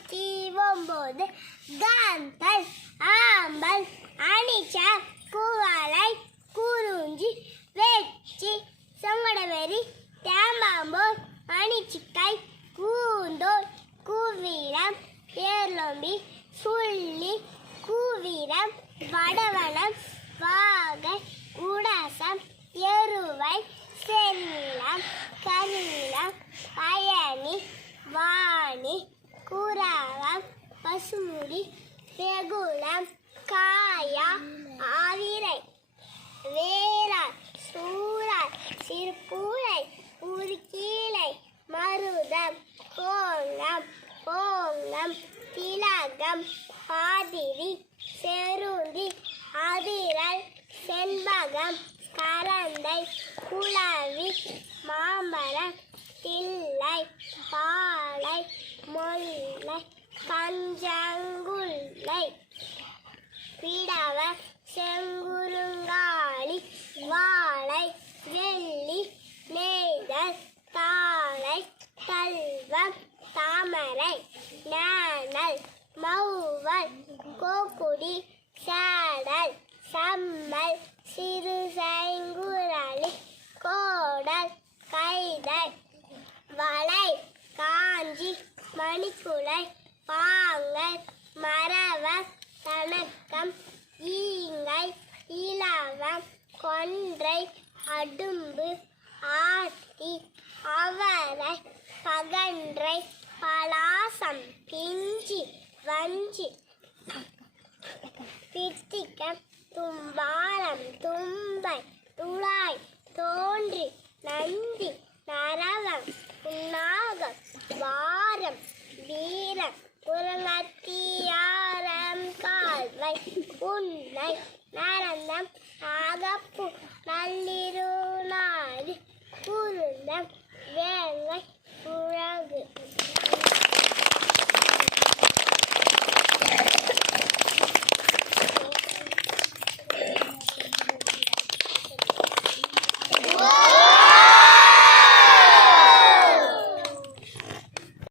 போது காந்தல் ஆம்பல் அனிச்சா குவாலை குறுஞ்சி வெச்சி செங்கடவெறி தேம்பாம்போல் அணிச்சிக்காய் கூந்தோல் கூவீரம் பேர்லொம்பி சுள்ளி கூவீரம் வடவனம் வாகை உடாசம் எருவை செல்லம் கல்லம் பயணி வாணி குராவம் பசுமுடி வெகுளம் காயா ஆவிரை வேரார் சூரார் சிறுபூளை உருக்கீழை மருதம் கோலம் ஓங்கம் திலகம் பாதிரி செருந்தி அதிரல் செண்பகம் கரந்தை குளவி மாமரம் தில்லை பா முல்லை கஞ்சங்குள்ளை பிடவ செங்குருங்காளி வாழை வெள்ளி நெய்தல் தாழை தல்வம் தாமரை நாணல் மௌவல் கோக்குடி சாடல் சம்மல் சிறு சைங்குரளி கோடல் கைதல் வளை காஞ்சி மணிக்குலை பாங்கள் மரவ தணக்கம் ஈங்கை இலவம் கொன்றை அடும்பு ஆட்டி அவரை பகன்றை பலாசம் பிஞ்சி வஞ்சி பித்திக்கம் தும்பாலம் தும்பை துளாய் தோன்றி நந்தி உலகத்தியாரம் கால்வை உன்னை நரந்தம் ஆகப்பு நள்ளிருநாடு குருந்தம் வேங்கை உழகு.